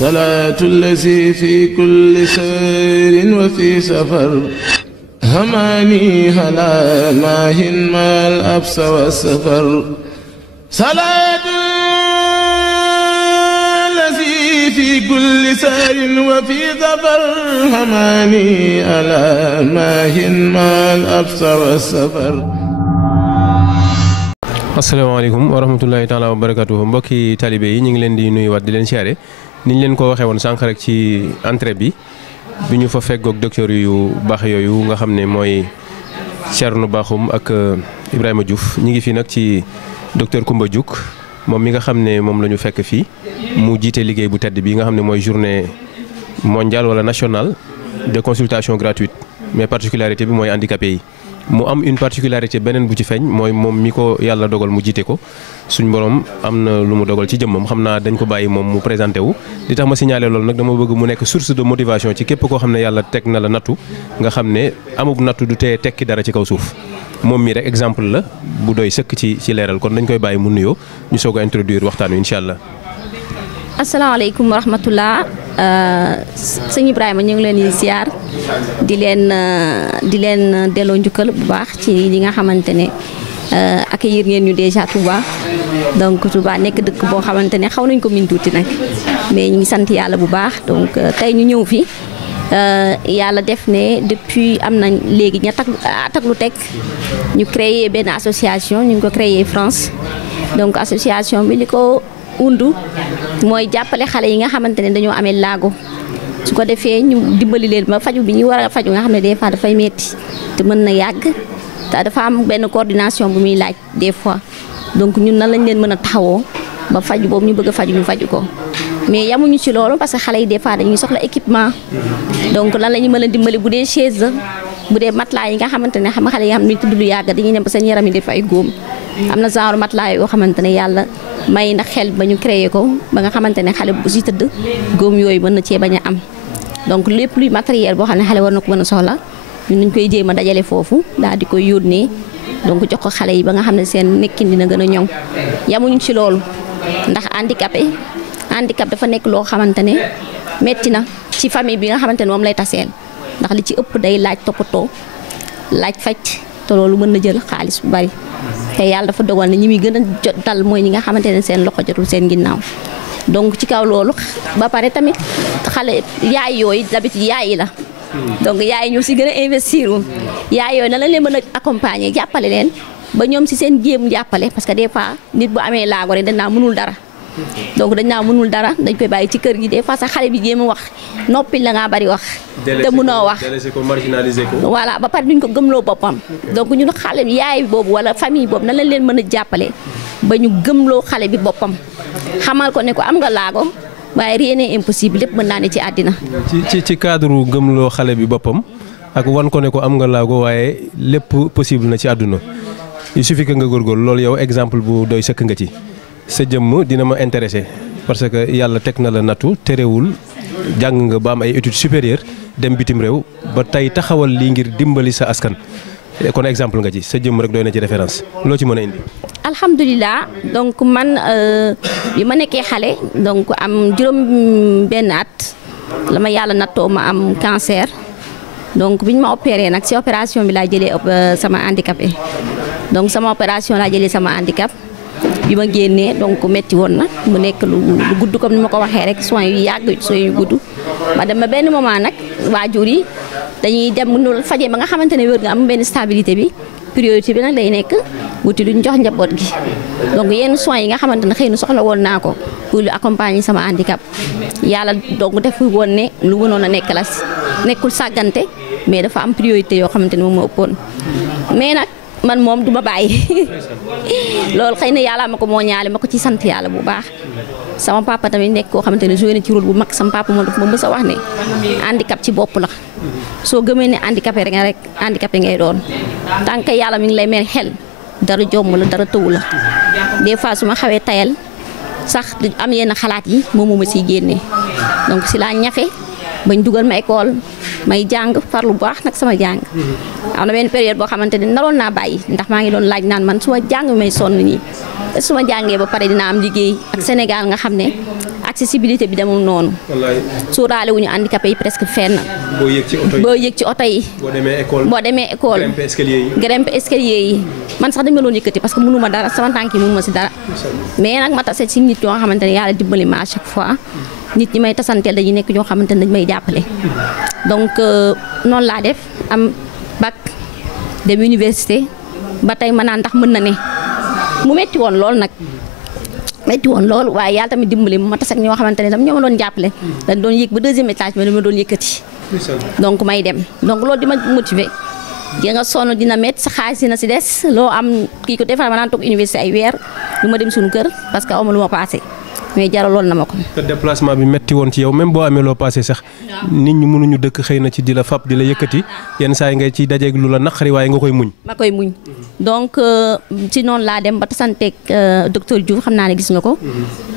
salaatu allazi fi kulli sayrin wa fi safar hamaani halaa maahin maal absa wa safar salaatu allazi fi kulli sayrin wa fi safar hamaani halaa maahin maal absa wa safar. asalaamaaleykum wa rahmatullahi taala wa barakatuhu mbokki talibé yi ñu ngi leen di nuyuwaat di leen siyaare ni ñu leen ko waxee woon sànq rek ci entrée bi ñu fa feggoog docteur yu baax yooyu nga xam ne mooy Thierno Bakhoum ak Ibrahima Diouf ñi ngi fi nag ci docteur Coumba Diouk moom mi nga xam ne moom la ñu fekk fii mu jiite liggéey bu tedd bi nga xam ne mooy journée mondiale wala nationale de consultation gratuite mais particularité bi mooy handicapé yi. mu am une particularité beneen bu ci feeñ mooy moom mi ko yàlla dogal mu jiite ko suñ borom am na lu mu dogal ci jëmmam xam naa dañ ko bàyyi moom mu présenté wu. li tax ma signalé loolu nag dama bëgg mu nekk source de motivation ci képp koo xam ne yàlla teg na la nattu nga xam ne amub nattu du tee tekki dara ci kaw suuf moom mi rek exemple la bu doy sëkk ci leeral kon dañ koy bàyyi mu nuyoo ñu soog a introduire waxtaan wi incha allah. asalaamaaleykum wa rahmatullah sëñ Ibrahima ñu ngi leen di ziar di leen delloo njukkal bu baax ci li nga xamante ne accueillir ngeen ñu déjà Touba donc Touba nekk dëkk boo xamante ne xaw nañ ko min tuuti nag mais ñu ngi sant yàlla bu baax donc tey ñu ñëw fi yàlla def ne depuis am nañ léegi ñett at ak lu teg ñu créé benn association ñu ngi ko créé France donc association bi li ko undu mooy jàppale xale yi nga xamante ne dañoo amee laago su ko defee ñu dimbali leen ba faju bi ñu war a faju nga xam ne des fois dafay metti te mën na yàgg te dafa am benn coordination bu muy laaj des fois donc ñun nan lañ leen mën a taxawoo ba faju boobu ñu bëgg a faju ñu faju ko mais yamuñu ci loolu parce que xale yi des fois dañuy soxla équipement donc lan la ñu mën a dimbali bu dee chaise bu dee matelas yi nga xamante ne xam nga xale yi nga xam ne tudd lu yàgg dañuy dem ba seen yaram yi def ay góom am na genre matelas yoo xamante ne yàlla may na xel ba ñu créé ko ba nga xamante ne xale bu si tëdd góom yooyu mën na cee bañ a am donc lépp luy matériel boo xam ne xale war na ko mën a soxla ñun nañ koy jéem a dajale foofu daal di koy yónnee donc jox ko xale yi ba nga xam ne seen nekkin dina gën a ñoŋ yamuñu ci loolu ndax handicap dafa nekk loo xamante ne metti na ci famille bi nga xamante ne moom lay taseel ndax li ci ëpp day laaj toppatoo laaj faj te loolu mën na jël xaalis bu bari te yàlla dafa dogal ne ñi muy gën a jot dal mooy ñi nga xamante ne seen loxo jotul seen ginnaaw donc ci kaw loolu ba pare tamit xale yaay yooyu d'habitude yaay yi la donc yaay ñoo si gën a investir yaay yooyu na la leen mën a accompagner jàppale leen ba ñoom si seen jéem jàppale parce que des fois nit bu amee laago rek dañ naa mënul dara donc dañ naa mënul dara dañ koy bàyyi ci kër gi des fois sax xale bi jéem a wax noppi la ngaa bari wax te mënoo wax voilà ba pare duñ ko gëmloo boppam donc ñun xale bi yaay boobu wala famille boobu na lañ leen mën a jàppale ba ñu gëmloo xale bi boppam xamal ko ne ko am nga laago waaye rien n'est impossible lépp mën naa ne ci àddina ci cadre gëmloo xale bi boppam ak wan ko ne ko am nga laago waaye lépp possible na ci àdduna il suffit que nga góorgóorlu loolu yow exemple bu doy sëkk nga ci sa jëmm dina ma intéressé parce que yàlla teg na la nattu terewul jàng nga ba am ay études supérieures dem bitim réew ba tey taxawal lii ngir dimbali sa askan kon exemple nga ci sa jëmm rek doy na ci référence loo ci mën a indi. alhamdulilah donc man bi ma nekkee xale donc am juróom benn at la ma yàlla nattoo ma am cancer donc bi ñu ma opéré nag ci opération bi laa jëlee sama handicapé donc sama opération laa jëlee sama handicap. bi ma génnee donc metti woon na mu nekk lu gudd comme ni ma ko waxee rek soins yu yàgg soins yu gudd ma dem ba benn moment nag waajur yi dañuy dem nu fajee ba nga xamante ne wér nga am benn stabilité bi priorité bi nag lay nekk wuti luñ jox njaboot gi donc yenn soins yi nga xamante ne xëy na soxla woon naa ko pour lu accompagner sama handicap yàlla donc def woon ne lu mënoon a nekk la nekkul sàggante mais dafa am priorité yoo xamante ne moom moo ëppoon mais nag man moom du ma bàyyi loolu xëy na yàlla ma ko moo ñaale ma ko ci sant yàlla bu baax sama papa tamit nekk koo xamante ne joué na ci rôle bu mag sama papa moom dafa ma mës a wax ne handicap ci bopp la soo gëmee ne handicapé rek handicapé ngay doon tant que yàlla mi ngi lay mel xel dara jomm la dara tëwu la des fois su ma xawee tayal sax am yenn xalaat yi moom ma siy génnee donc si laa ñafe bañ dugal ma école may jàng farlu bu baax nag sama jàng am na benn période boo xamante ne naroon naa bàyyi ndax maa ngi doon laaj naan man su ma jàng may sonn nii su ma jàngee ba pare dina am liggéey ak Sénégal nga xam ne accessibilité bi demul noonu. suuraale wuñu handicapé yi presque fenn. boo yëg ci oto yi boo demee école grimpe escalier yi man sax dañ ma doon yëkkati parce que mënuma dara sama tànk yi mënuma si dara mais nag ma tase ci nit yoo xamante ne yàlla dimbali ma à chaque fois nit ñi may tasanteel dañuy nekk ñoo xamante ne dañ may jàppale donc noonu laa def am bac dem université ba tey ma naan ndax mën na ne mu metti woon lool nag metti woon lool waaye yàlla tamit dimbali ma tas ak ñoo xamante ne tam ñoo ma doon jàppale dañ doon yéeg ba 2e étage mais dama doon yëkkati donc may dem donc loolu di ma motiver di nga sonn dina métti sa xaalis dina si des loo am kii ko defal ma naan toog université ay weer du ma dem suñu kër parce que awma lu ma passé mais jaraloon na ma ko. te déplacement bi metti woon ci yow même boo amee loo passé sax nit ñi mënuñu dëkk xëy na ci di la fab di la yëkkati yenn saa yi ngay ciy dajeeg lu la naqari waaye nga koy muñ. ma koy muñ donc ci noonu laa dem ba tasanteeg docteur Diouf xam naa ne gis nga ko.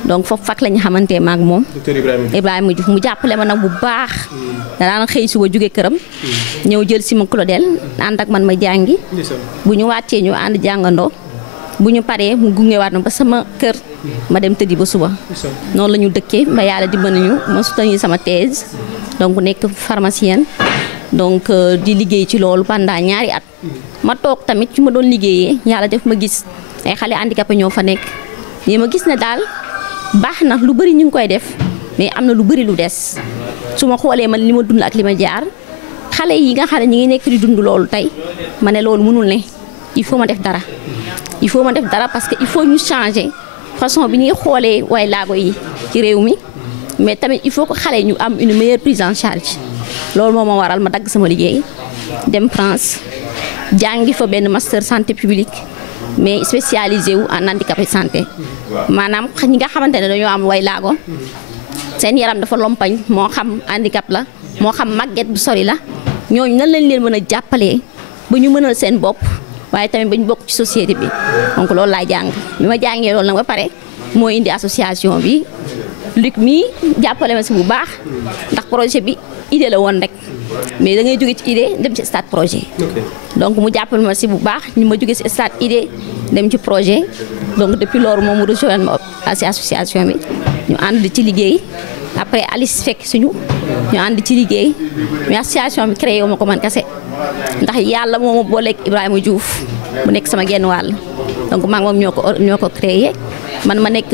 donc foofu fak la ñu xamante ma ak moom. docteur Ibrahima Diouf mu jàppale ma nag bu baax. danaan xëy suba jóge këram. ñëw jël si ma Claudel ànd ak man ma jàngi. bu ñu wàccee ñu ànd jàngandoo. bu ñu paree mu gungewaat ma ba sama kër ma dem tëddi ba suba noonu la ñu dëkkee ba yàlla dimbali ñu ma soutenir sama thèse donc nekk pharmacienne donc di liggéey ci loolu pendant ñaari at ma toog tamit ci ma doon liggéeyee yàlla def ma gis ay xale handicapé ñoo fa nekk mais ma gis ne daal baax na lu bëri ñu ngi koy def mais am na lu bëri lu des su ma xoolee man li ma dund ak li ma jaar xale yi nga xam ne ñi ngi nekk di dund loolu tey ma ne loolu mënul ne il faut ma def dara il faut ma def dara parce que il faut ñu changer façon bi ñuy xoolee way laago yi ci réew mi mais tamit il faut que xale ñu am une meilleure prise en charge loolu moo ma waral ma dagg sama liggéey dem France jàngi fa benn master santé publique mais spécialisé wu en handicapé santé maanaam ñi nga xamante ne dañoo am way laago seen yaram dafa lompañ moo xam handicap la moo xam màgget bu sori la ñooñu nan lañ leen mën a jàppalee ba ñu mënal seen bopp waaye tamit ba ñu bokk ci société bi donc loolu laay jàng bi ma jàngee loolu nag ba pare moo indi association bi Luc mii jàppale ma si bu baax ndax projet bi idée la woon rek mais da ngay jóge ci idée dem ci stade projet donc mu jàppale ma si bu baax ñu ma jóge si stade idée dem ci projet donc depuis loolu moom mu rejoindre ma si association bi ñu ànd ci liggéey après Alice fekk suñu ñu ànd ci liggéey mais association bi créé wu ma ko man kese ndax yàlla moo ma booleeg Ibrahima Diouf mu nekk sama genn wàll donc maa ngi moom ñoo ko créé man ma nekk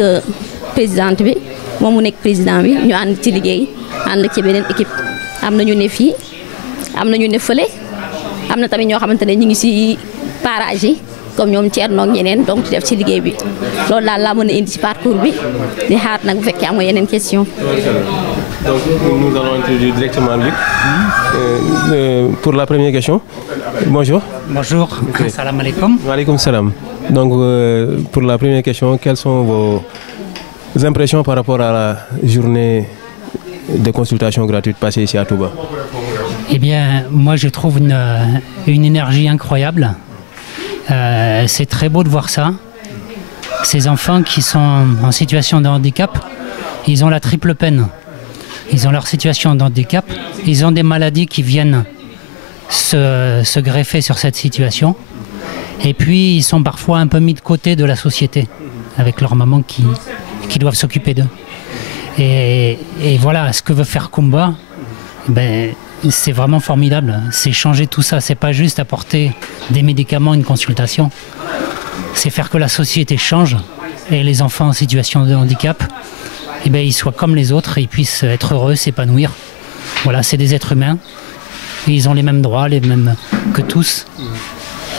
présidente bi moom mu nekk président bi ñu ànd ci liggéey ànd ci beneen équipe am na ñu ne fii am na ñu ne fële am na tamit ñoo xamante ne ñu ngi si parage yi comme ñoom Thierno ak ñeneen donc di def ci liggéey bi loolu daal laa mën a indi ci parcours bi di xaar nag bu fekkee am nga yeneen question. Donc nous allons introduire directement Luc pour la première question. Bonjour. Bonjour. Okay. Salam alaikum. Wa alaikum salam. Donc pour la première question, quelles sont vos impressions par rapport à la journée de consultation gratuite passée ici à Touba? Eh bien, moi je trouve une énergie incroyable. C'est très beau de voir ça. Ces enfants qui sont en situation de handicap, ils ont la triple peine. Ils ont leur situation de handicap, ils ont des maladies qui viennent se greffer sur cette situation. Et puis, ils sont parfois un peu mis de côté de la société, avec leur maman qui doivent s'occuper d'eux. Et voilà, ce que veut faire Kumba, ben, c'est vraiment formidable. C'est changer tout ça. C'est pas juste apporter des médicaments, une consultation. C'est faire que la société change et les enfants en situation de handicap, eh bien, ils soient comme les autres et ils puissent être heureux, s'épanouir. Voilà, c'est des êtres humains. Et ils ont les mêmes droits, les mêmes que tous.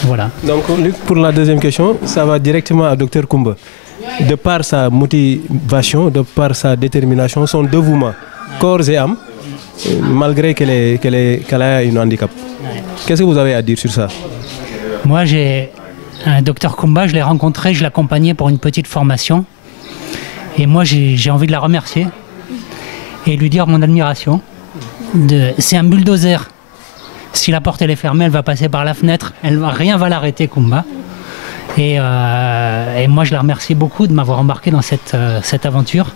Voilà. Donc, Luc, pour la deuxième question, ça va directement à Dr Kumba. De par sa motivation, de par sa détermination, son dévouement, corps et âme, malgré qu'elle a un handicap. Qu'est-ce que vous avez à dire sur ça? Moi, j'ai un Dr Kumba, je l'ai rencontré, je l'accompagnais pour une petite formation. Et moi, j'ai envie de la remercier et lui dire mon admiration. C'est un bulldozer. Si la porte elle est fermée, elle va passer par la fenêtre. Rien va l'arrêter, Kumba. Et moi, je la remercie beaucoup de m'avoir embarqué dans cette aventure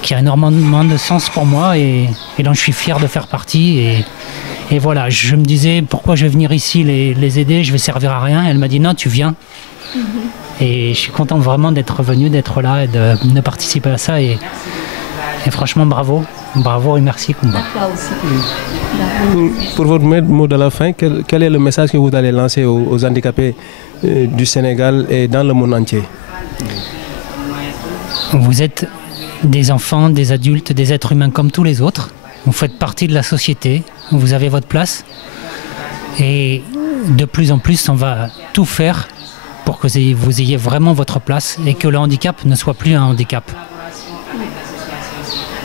qui a énormément de sens pour moi et dont je suis fier de faire partie. Et voilà, je me disais, pourquoi je vais venir ici les aider, je vais servir à rien. Elle m'a dit, non, tu viens. Et je suis content vraiment d'être venu, d'être là et de participer à ça. Et Et franchement, bravo. Bravo et merci, Kumba. Pour votre mot de la fin, quel est le message que vous allez lancer aux handicapés du Sénégal et dans le monde entier? Vous êtes des enfants, des adultes, des êtres humains comme tous les autres. Vous faites partie de la société, vous avez votre place. Et de plus en plus, on va tout faire pour que vous ayez vraiment votre place et que le handicap ne soit plus un handicap.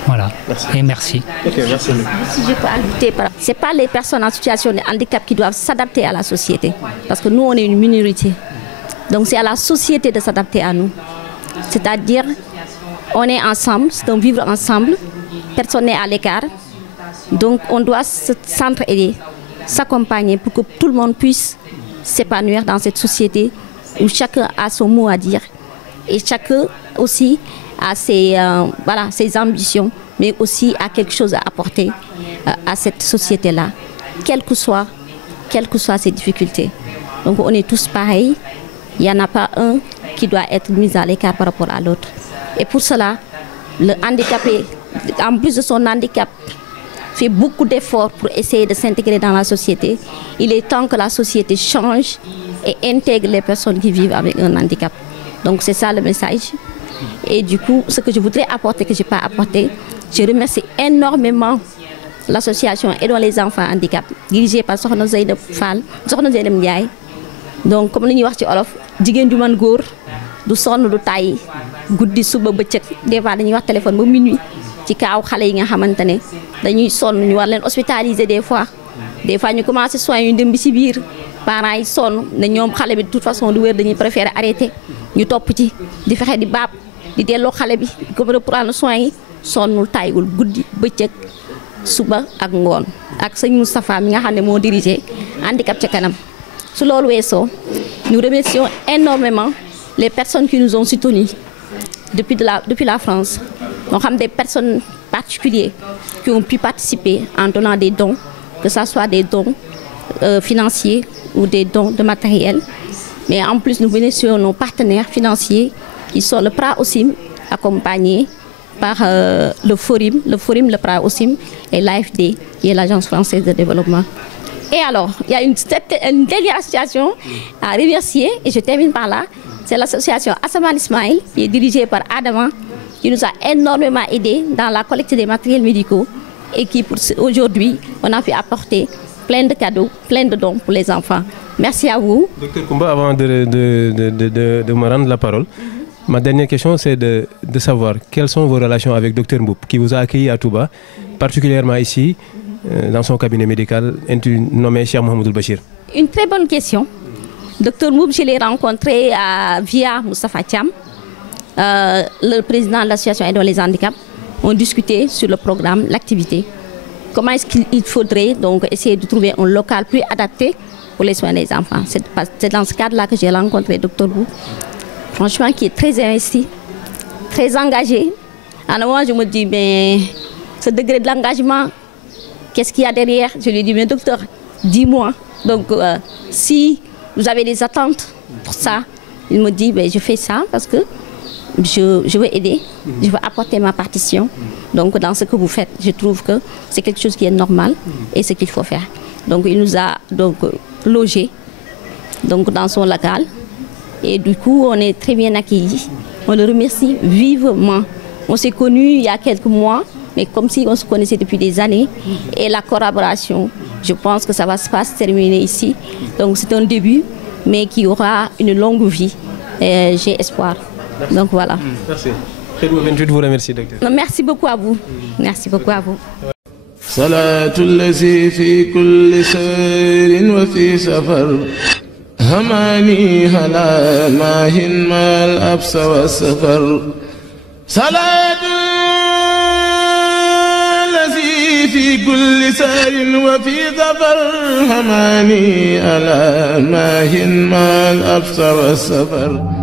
Voilà. Merci. Et merci. Okay, merci. Si je peux ajouter, ce n'est pas les personnes en situation de handicap qui doivent s'adapter à la société. Parce que nous, on est une minorité. Donc c'est à la société de s'adapter à nous. C'est-à-dire, on est ensemble, c'est un vivre ensemble, personne n'est à l'écart. Donc on doit s'entraider, s'accompagner pour que tout le monde puisse s'épanouir dans cette société où chacun a son mot à dire. Et chacun aussi a ses ambitions, mais aussi a quelque chose à apporter à cette société-là, quelles que soient ses difficultés. Donc on est tous pareils, il n'y en a pas un qui doit être mis à l'écart par rapport à l'autre. Et pour cela, le handicapé, en plus de son handicap, fait beaucoup d'efforts pour essayer de s'intégrer dans la société. Il est temps que la société change et intègre les personnes qui vivent avec un handicap. Donc c'est ça le message. Et du coup, ce que je voudrais apporter, que je n'ai pas apporté, je remercie énormément l'association Aidons les enfants handicapés, dirigée par Sokhna Zeynep Fall, Sokhna Zeynep Ndiaye. Donc comme nous wax ci olof, jigéen du man góor du sonn du tàyyi guddi suba bëccëg des fois dañuy wax téléphone ba minuit ci kaaw xale yi nga xamante ne dañuy sonn ñu war leen hospitaliser des fois ñu commencé soins yu dem bi ci biir parents yi sonn ne ñoom xale bi de toute façon du wér dañuy préférer arrêter ñu topp ci di fexe di baab di delloo xale bi comme reprendre soins yi sonnul tàyyiwul guddi bëccëg suba ak ngoon ak sëñ Moustapha mi nga xam ne moo dirigé handicap ca kanam. Sur l'OSO, nous remercions énormément les personnes qui nous ont soutenus depuis la France. Nous avons des personnes particulières qui ont pu participer en donnant des dons, que ce soit des dons financiers ou des dons de matériel. Mais en plus, nous remercions nos partenaires financiers qui sont le PRA-OSIM, accompagnés par le Forum, le PRA-OSIM et l'AFD, qui est l'Agence française de développement. Et alors, il y a une dernière association à remercier, et je termine par là, c'est l'association Assaman Ismail, qui est dirigée par Adama, qui nous a énormément aidés dans la collecte des matériels médicaux, et qui, aujourd'hui, on a pu apporter plein de cadeaux, plein de dons pour les enfants. Merci à vous. Docteur Koumba, avant de me rendre la parole, ma dernière question, c'est de savoir quelles sont vos relations avec Dr Mboup, qui vous a accueilli à Touba, particulièrement ici, dans son cabinet médical nommé Cheikh Mouhamadoul Bachir. Une très bonne question. Dr Mboup, je l'ai rencontré via Moustapha Thiam, le président de l'association Aidons les handicaps. On discutait sur le programme, l'activité. Comment est-ce qu'il faudrait donc essayer de trouver un local plus adapté pour les soins des enfants. C'est dans ce cadre-là que j'ai rencontré Dr Mboup, franchement, qui est très investi, très engagé. À un moment, je me dis, mais ce degré de l'engagement, qu'est-ce qu'il y a derrière? Je lui ai dit, mais docteur, dis-moi. Donc, si vous avez des attentes pour ça, il me dit, ben, je fais ça parce que je veux aider, je veux apporter ma partition. Donc, dans ce que vous faites, je trouve que c'est quelque chose qui est normal et ce qu'il faut faire. Donc, il nous a donc logés donc, dans son local. Et du coup, on est très bien accueillis. On le remercie vivement. On s'est connus il y a quelques mois, mais comme si on se connaissait depuis des années. Et la collaboration, je pense que ça va pas se terminer ici. Donc c'est un début, mais qui aura une longue vie. J'ai espoir. Donc voilà. Merci. Khidma 28 vous remercie, docteur. Merci beaucoup à vous. Merci beaucoup à vous. صلاة الذي في كل سير وفي سفر هماني هلا ماهن ما الأبس والسفر صلاة الذي في كل سير وفي ظفر هماني ألا ماهن ما الأبس والسفر